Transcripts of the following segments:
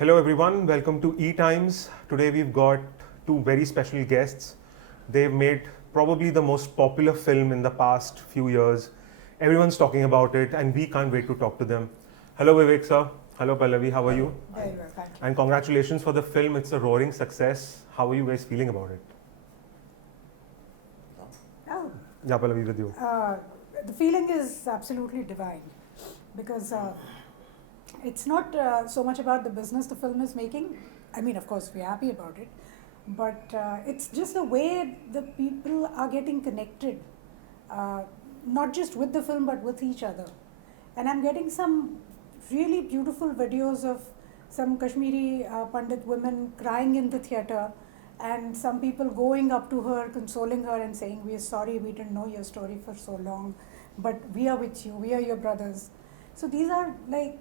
Hello everyone, welcome to ETimes. Today we've got two very special guests. They've made probably the most popular film in the past few years. Everyone's talking about it and we can't wait to talk to them. Hello Vivek sir, hello Pallavi, how are you? Very well, thank you. And congratulations for the film, it's a roaring success. How are you guys feeling about it? Oh, Yeah, Pallavi, with you. the feeling is absolutely divine because it's not so much about the business the film is making. I mean, of course, we're happy about it, but it's just the way the people are getting connected, not just with the film but with each other. And I'm getting some really beautiful videos of some Kashmiri Pandit women crying in the theatre, and some people going up to her, consoling her and saying, "We are sorry, we didn't know your story for so long, but we are with you, we are your brothers." So these are like,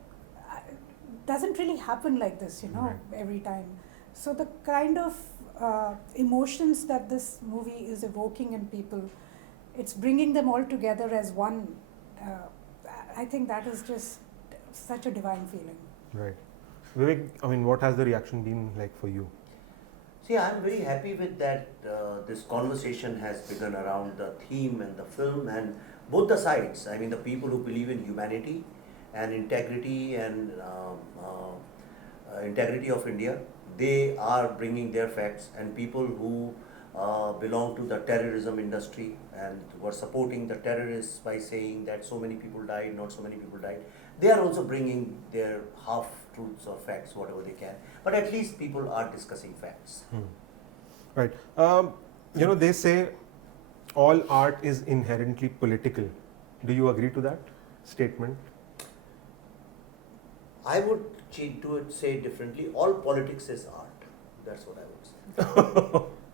doesn't really happen like this, Right. every time. So the kind of emotions that this movie is evoking in people, it's bringing them all together as one. I think that is just such a divine feeling. Right. Vivek, I mean, what has the reaction been like for you? See, I'm very happy with that. This conversation has begun around the theme and the film, and both the sides. I mean, the people who believe in humanity and integrity and integrity of India, they are bringing their facts, and people who belong to the terrorism industry and were supporting the terrorists by saying that so many people died, not so many people died, they are also bringing their half truths or facts, whatever they can. But at least people are discussing facts. Right. They say all art is inherently political. Do you agree to that statement? I would say it differently. All politics is art. That's what I would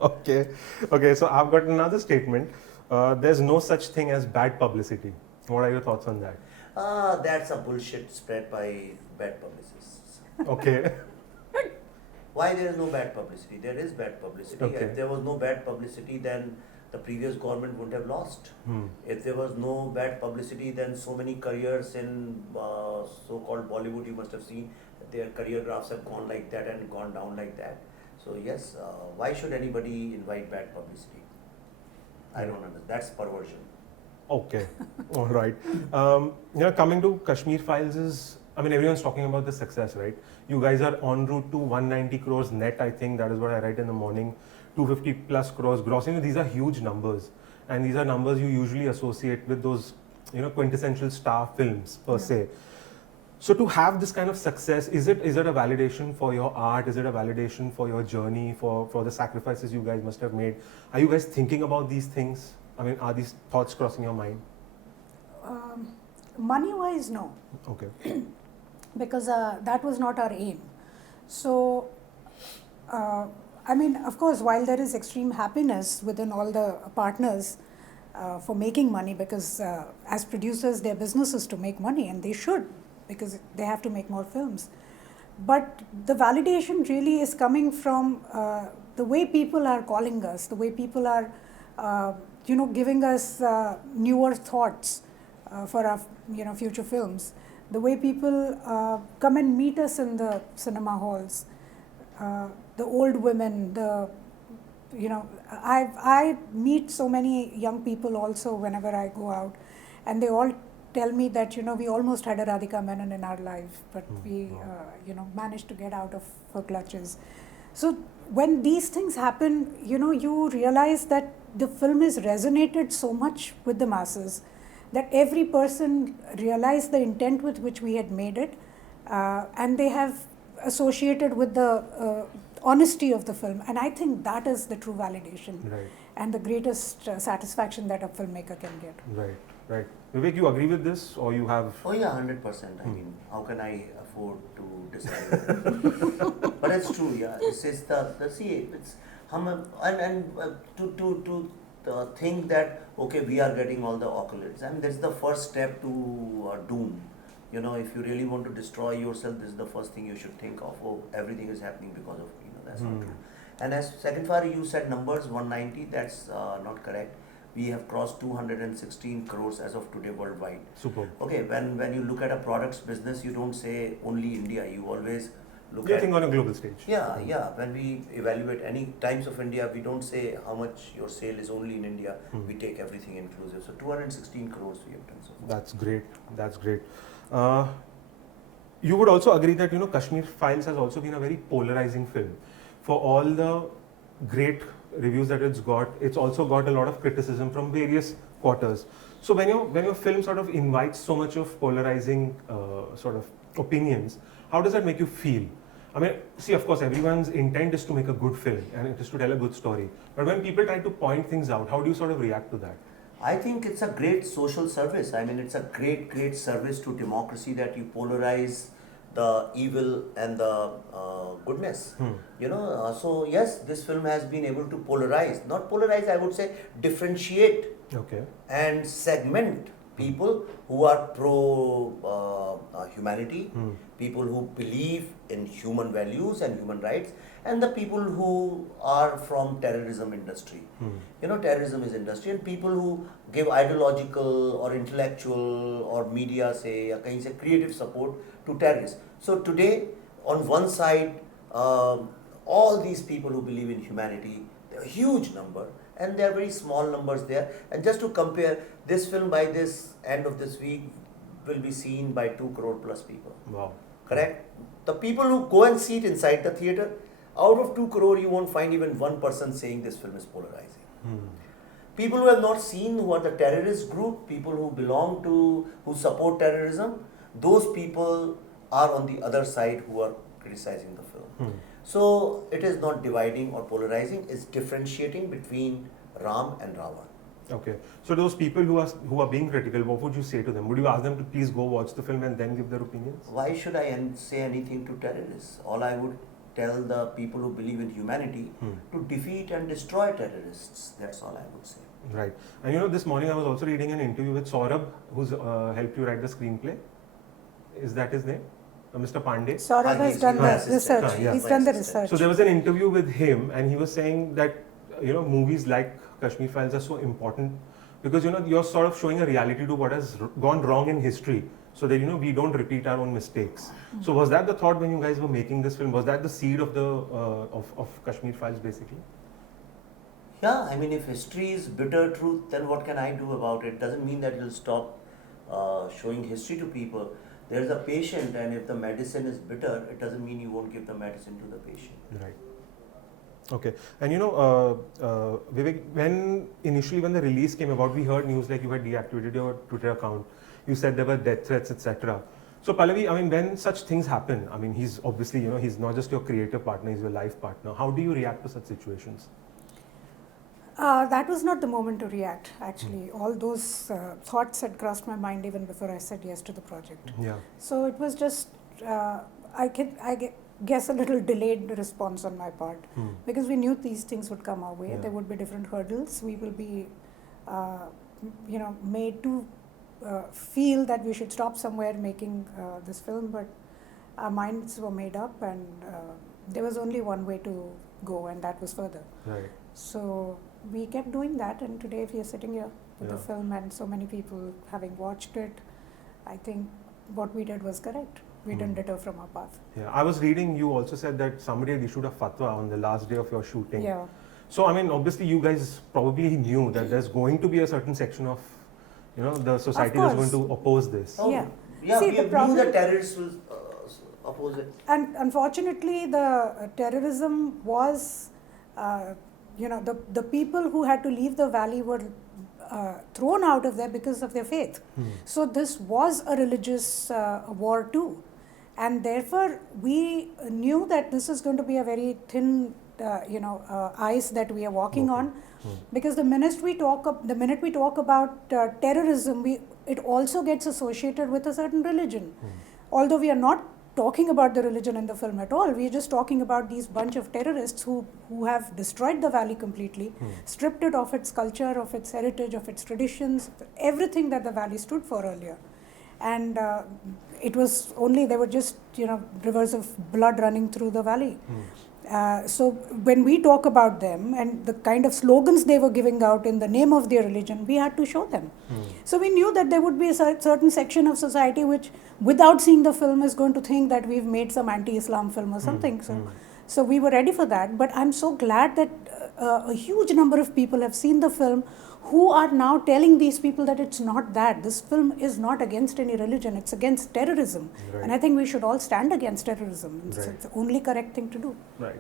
say. Okay. So I've got another statement. There's no such thing as bad publicity. What are your thoughts on that? That's a bullshit spread by bad publicists. Okay. Why there is no bad publicity? There is bad publicity. Okay. If there was no bad publicity, then the previous government wouldn't have lost. Hmm. If there was no bad publicity, then so many careers in so-called Bollywood, you must have seen, their career graphs have gone like that and gone down like that. So yes, why should anybody invite bad publicity? I don't understand. That's perversion. Okay. All right. Coming to Kashmir Files is, I mean, everyone's talking about the success, right? You guys are en route to 190 crores net, I think. That is what I write in the morning. 250 plus crores gross. These are huge numbers. And these are numbers you usually associate with those, quintessential star films per se. So to have this kind of success, is it a validation for your art? Is it a validation for your journey, for the sacrifices you guys must have made? Are you guys thinking about these things? I mean, are these thoughts crossing your mind? Money-wise, no. Okay. Because that was not our aim. So, of course, while there is extreme happiness within all the partners for making money, because as producers, their business is to make money, and they should, because they have to make more films. But the validation really is coming from the way people are calling us, the way people are, giving us newer thoughts for our, future films. The way people come and meet us in the cinema halls, the old women, I meet so many young people also whenever I go out, and they all tell me that, we almost had a Radhika Menon in our life, but we, managed to get out of her clutches. So when these things happen, you realize that the film has resonated so much with the masses that every person realized the intent with which we had made it, and they have associated with the honesty of the film. And I think that is the true validation, Right. and the greatest satisfaction that a filmmaker can get. Right. Vivek, you agree with this, or you have? Oh yeah, 100%. I mean, how can I afford to decide? But it's true. Yeah, this is the see. It's to think that okay, we are getting all the accolades, and that's the first step to doom. If you really want to destroy yourself, this is the first thing you should think of. Oh, everything is happening because of that's not true. And as second far you said numbers 190, that's not correct. We have crossed 216 crores as of today worldwide. Super. Okay, when you look at a products business, you don't say only India. You always look You at. think on a global stage? Yeah, yeah. When we evaluate any Times of India, we don't say how much your sale is only in India. We take everything inclusive. So 216 crores we have done so far. That's great. That's great. You would also agree that Kashmir Files has also been a very polarizing film. For all the great reviews that it's got, it's also got a lot of criticism from various quarters. So when your film sort of invites so much of polarizing sort of opinions, how does that make you feel? I mean, see, of course, everyone's intent is to make a good film and it is to tell a good story. But when people try to point things out, how do you sort of react to that? I think it's a great social service. I mean, it's a great service to democracy that you polarize the evil and the goodness. So yes, this film has been able to polarize. Not polarize, I would say differentiate and segment people who are pro humanity, people who believe in human values and human rights, and the people who are from terrorism industry. Terrorism is industry, and people who give ideological or intellectual or media say creative support to terrorists. So today, on one side, all these people who believe in humanity, they're a huge number, and there are very small numbers there. And just to compare, this film by this end of this week will be seen by 2 crore plus people. Wow. Correct? The people who go and see it inside the theatre, out of 2 crore, you won't find even one person saying this film is polarizing. People who have not seen, who are the terrorist group, people who belong to, who support terrorism, those people are on the other side who are criticizing the film. So it is not dividing or polarizing, it's differentiating between Ram and Ravan. Okay. So those people who are being critical, what would you say to them? Would you ask them to please go watch the film and then give their opinions? Why should I say anything to terrorists? All I would tell the people who believe in humanity to defeat and destroy terrorists. That's all I would say. Right. And this morning I was also reading an interview with Saurabh, who's helped you write the screenplay. Is that his name? Mr. Pandey? Saurabh has done the research. Yeah. He's done the research. So there was an interview with him, and he was saying that movies like Kashmir Files are so important because you're sort of showing a reality to what has gone wrong in history, so that we don't repeat our own mistakes. So was that the thought when you guys were making this film? Was that the seed of the of Kashmir Files basically? Yeah, I mean, if history is bitter truth, then what can I do about it? Doesn't mean that you'll stop showing history to people. There is a patient, and if the medicine is bitter, it doesn't mean you won't give the medicine to the patient. Right. Okay. And Vivek, when the release came about, we heard news like you had deactivated your Twitter account. You said there were death threats, etc. So Pallavi, I mean, when such things happen, I mean, he's obviously, he's not just your creative partner, he's your life partner. How do you react to such situations? That was not the moment to react, actually. All those thoughts had crossed my mind even before I said yes to the project. Yeah. So it was just, I guess, a little delayed response on my part, because we knew these things would come our way. Yeah. There would be different hurdles. We will be, made to feel that we should stop somewhere making this film, but our minds were made up, and there was only one way to go, and that was further. Right. So we kept doing that, and today we are sitting here with the film and so many people having watched it. I think what we did was correct. We didn't deter from our path. Yeah, I was reading, you also said that somebody had issued a fatwa on the last day of your shooting. Yeah. So, I mean, obviously you guys probably knew that there's going to be a certain section of, the society that's going to oppose this. Oh, yeah. Yeah, See, we the knew problem, that terrorists will oppose it. and unfortunately, the terrorism was, the people who had to leave the valley were thrown out of there because of their faith. So this was a religious war too, and therefore we knew that this is going to be a very thin, ice that we are walking on, because the minute we talk about terrorism, it also gets associated with a certain religion. Although we are not talking about the religion in the film at all, we are just talking about these bunch of terrorists who have destroyed the valley completely, stripped it of its culture, of its heritage, of its traditions, everything that the valley stood for earlier. And there were just rivers of blood running through the valley. So when we talk about them and the kind of slogans they were giving out in the name of their religion, we had to show them. So we knew that there would be a certain section of society which, without seeing the film, is going to think that we've made some anti-Islam film or something. So we were ready for that. But I'm so glad that a huge number of people have seen the film, who are now telling these people that it's not that. This film is not against any religion, it's against terrorism. Right. And I think we should all stand against terrorism. Right. It's the only correct thing to do. Right.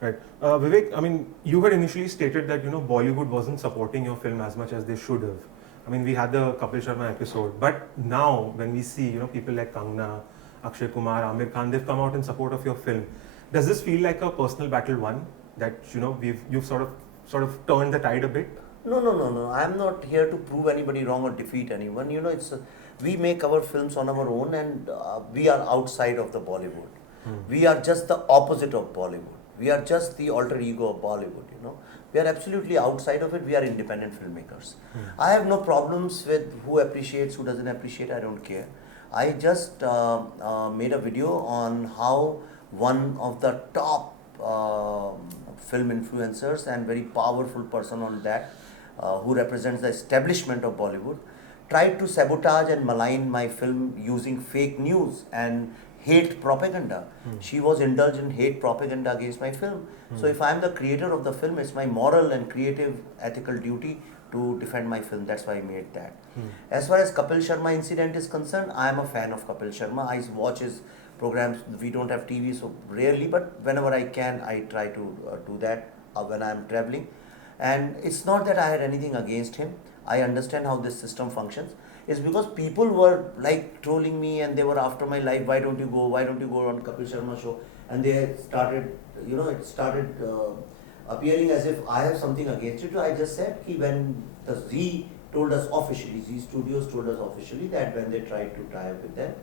Right. Vivek, I mean, you had initially stated that, Bollywood wasn't supporting your film as much as they should have. I mean, we had the Kapil Sharma episode, but now when we see, people like Kangna, Akshay Kumar, Amir Khan, they've come out in support of your film. Does this feel like a personal battle won? That, you've sort of turned the tide a bit? No. I'm not here to prove anybody wrong or defeat anyone. We make our films on our own, and we are outside of the Bollywood. We are just the opposite of Bollywood. We are just the alter ego of Bollywood, We are absolutely outside of it. We are independent filmmakers. I have no problems with who appreciates, who doesn't appreciate. I don't care. I just made a video on how one of the top film influencers and very powerful person on that, who represents the establishment of Bollywood, tried to sabotage and malign my film using fake news and hate propaganda. She was indulged in hate propaganda against my film. So if I am the creator of the film, it's my moral and creative ethical duty to defend my film. That's why I made that. As far as Kapil Sharma incident is concerned, I am a fan of Kapil Sharma. I watch his programs. We don't have TV, so rarely, but whenever I can, I try to do that when I am traveling. And it's not that I had anything against him. I understand how this system functions. It's because people were like trolling me and they were after my life. Why don't you go? Why don't you go on Kapil Sharma show? And they started, it started appearing as if I have something against it. I just said when the Z told us officially, Z Studios told us officially that when they tried to tie up with them,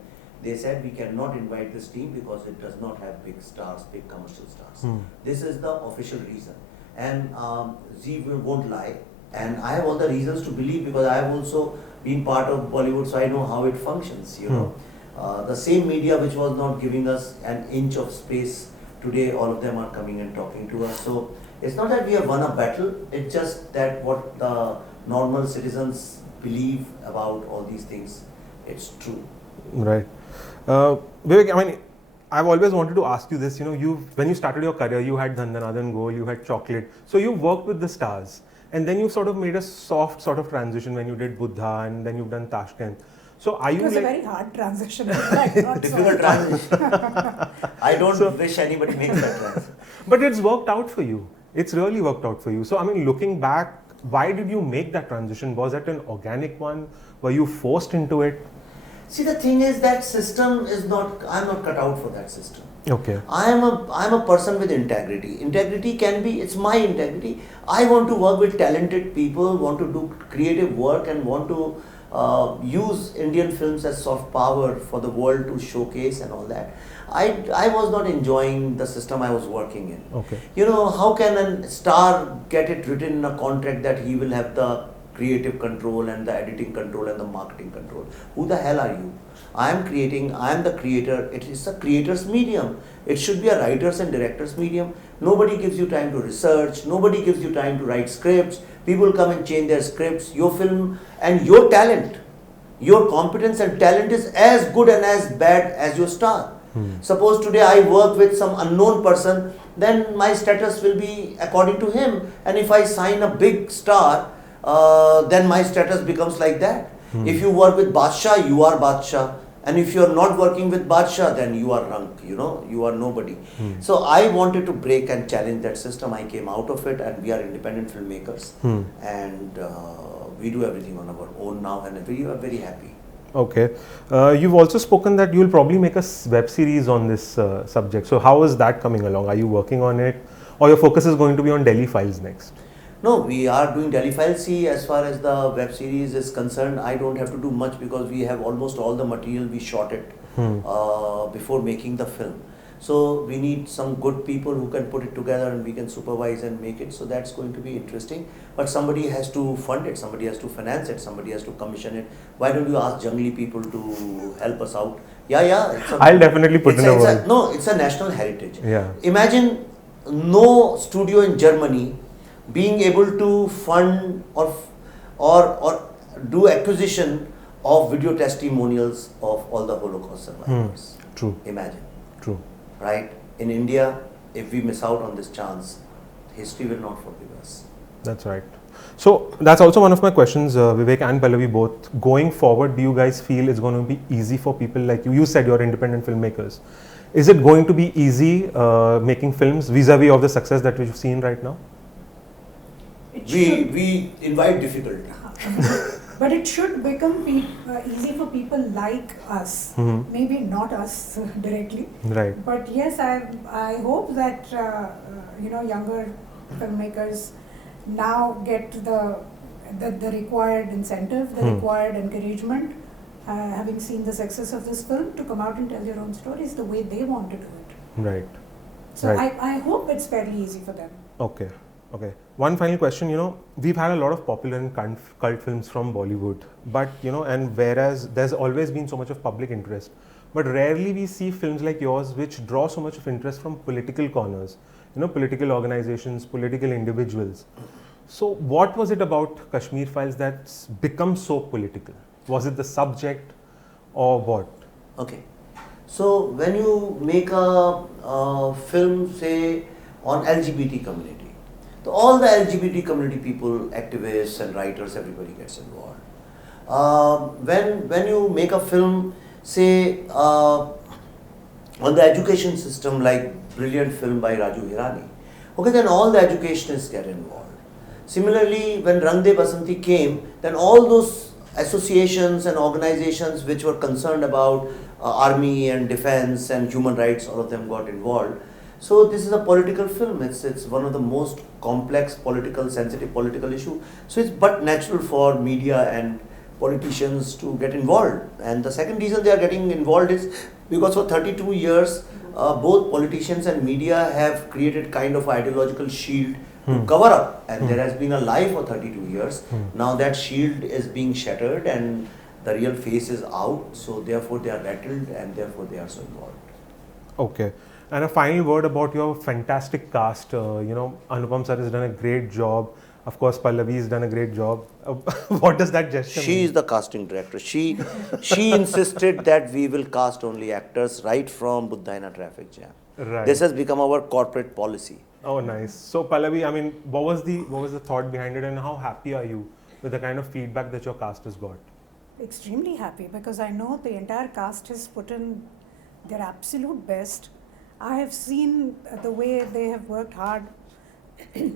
they said we cannot invite this team because it does not have big stars, big commercial stars. This is the official reason. And Z won't lie. And I have all the reasons to believe because I have also been part of Bollywood, so I know how it functions, The same media which was not giving us an inch of space, today all of them are coming and talking to us. So it's not that we have won a battle, it's just that what the normal citizens believe about all these things, it's true. Right. Vivek, I mean, I've always wanted to ask you this, when you started your career, you had Dhandanadan Gol, you had Chocolate. So you worked with the stars. And then you sort of made a soft sort of transition when you did Buddha and then you've done Tashkent. So are you It was like... a very hard transition. Not Difficult transition. I don't wish anybody makes that transition. But it's worked out for you. It's really worked out for you. So I mean, looking back, why did you make that transition? Was it an organic one? Were you forced into it? See, the thing is that system is not, I'm not cut out for that system. Okay. I am a person with integrity. Integrity can be, it's my integrity. I want to work with talented people, want to do creative work and want to use Indian films as soft power for the world to showcase and all that. I was not enjoying the system I was working in. Okay. How can a star get it written in a contract that he will have the creative control and the editing control and the marketing control? Who the hell are you? I am the creator. It is a creator's medium. It should be a writer's and director's medium. Nobody gives you time to research. Nobody gives you time to write scripts. People come and change their scripts. Your film and your talent, your competence and talent is as good and as bad as your star. Suppose today I work with some unknown person, then my status will be according to him. And if I sign a big star, then my status becomes like that. If you work with Badshah, you are Badshah. And if you are not working with Badshah, then you are Rank, you are nobody. So I wanted to break and challenge that system. I came out of it and we are independent filmmakers. And we do everything on our own now and we are very happy. Okay. You've also spoken that you'll probably make a web series on this subject. So how is that coming along? Are you working on it? Or your focus is going to be on Delhi Files next? No, we are doing Delhi Files. See, as far as the web series is concerned, I don't have to do much because we have almost all the material. We shot it before making the film. So we need some good people who can put it together and we can supervise and make it. So that's going to be interesting. But somebody has to fund it, somebody has to finance it, somebody has to commission it. Why don't you ask Jungli people to help us out? Yeah. I'll definitely put in a word. No, it's a national heritage. Yeah. Imagine no studio in Germany being able to fund or do acquisition of video testimonials of all the Holocaust survivors. True. Imagine. True. Right? In India, if we miss out on this chance, history will not forgive us. That's right. So that's also one of my questions, Vivek and Pallavi both. Going forward, do you guys feel it's going to be easy for people like you? You said you're independent filmmakers. Is it going to be easy making films vis-a-vis of the success that we've seen right now? We invite difficulty. But it should become easy for people like us. Maybe not us directly. Right. But yes, I hope that younger filmmakers now get the required incentive, the required encouragement, having seen the success of this film, to come out and tell their own stories the way they want to do it. Right. So Right. I hope it's fairly easy for them. Okay. Okay. One final question, we've had a lot of popular and cult films from Bollywood, but, and whereas there's always been so much of public interest, but rarely we see films like yours which draw so much of interest from political corners, political organizations, political individuals. So what was it about Kashmir Files that's become so political? Was it the subject or what? Okay. So when you make a film, say, on LGBT community, so all the LGBT community people, activists and writers, everybody gets involved. When you make a film, say, on the education system, like brilliant film by Raju Hirani, okay, then all the educationists get involved. Similarly, when Rang De Basanti came, then all those associations and organizations which were concerned about army and defense and human rights, all of them got involved. So this is a political film. It's one of the most complex sensitive political issue. So it's but natural for media and politicians to get involved. And the second reason they are getting involved is because for 32 years, both politicians and media have created kind of ideological shield to cover up. And there has been a lie for 32 years. Now that shield is being shattered and the real face is out. So therefore they are rattled and therefore they are so involved. Okay. And a final word about your fantastic cast. Anupam sir has done a great job. Of course, Pallavi has done a great job. What does that gesture mean? She is the casting director. She insisted that we will cast only actors right from Buddha in a traffic jam. Right. This has become our corporate policy. Oh, nice. So, Pallavi, what was the thought behind it, and how happy are you with the kind of feedback that your cast has got? Extremely happy, because I know the entire cast has put in their absolute best. I have seen the way they have worked hard.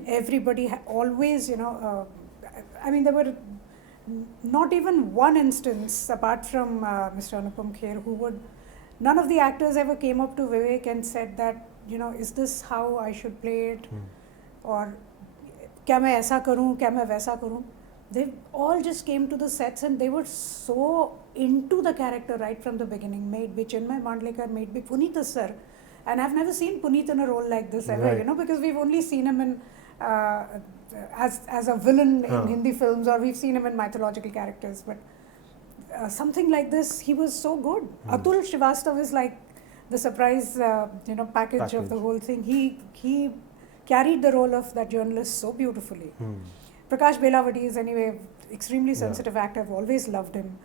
Everybody always, there were not even one instance apart from Mr. Anupam Kher none of the actors ever came up to Vivek and said that, is this how I should play it? Or, kya main aisa karun, kya main vaisa karun? They all just came to the sets and they were so into the character right from the beginning. May it be Chinmay Mandlekar, may it be Puneet sir. And I've never seen Puneet in a role like this ever, right. Because we've only seen him in as a villain in Hindi films, or we've seen him in mythological characters. But something like this, he was so good. Atul Srivastav is like the surprise, package of the whole thing. He carried the role of that journalist so beautifully. Prakash Belavadi is anyway extremely sensitive actor. I've always loved him.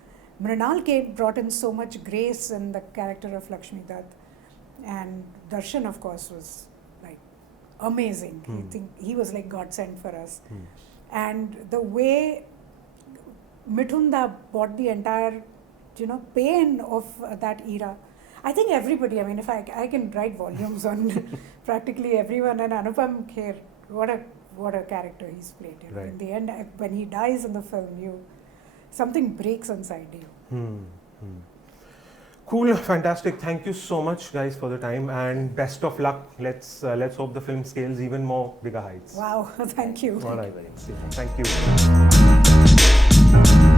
Mrinal brought in so much grace in the character of Lakshmi Dutt. And Darshan, of course, was like amazing. I think he was like God sent for us. And the way Mithunda brought the entire, pain of that era. I think everybody, if I can write volumes on practically everyone, and Anupam Kher, what a character he's played. Right. In the end, when he dies in the film, something breaks inside you. Cool, fantastic. Thank you so much, guys, for the time, and best of luck. Let's hope the film scales even more bigger heights. Wow, thank you. All right. Thank you very much. Thank you.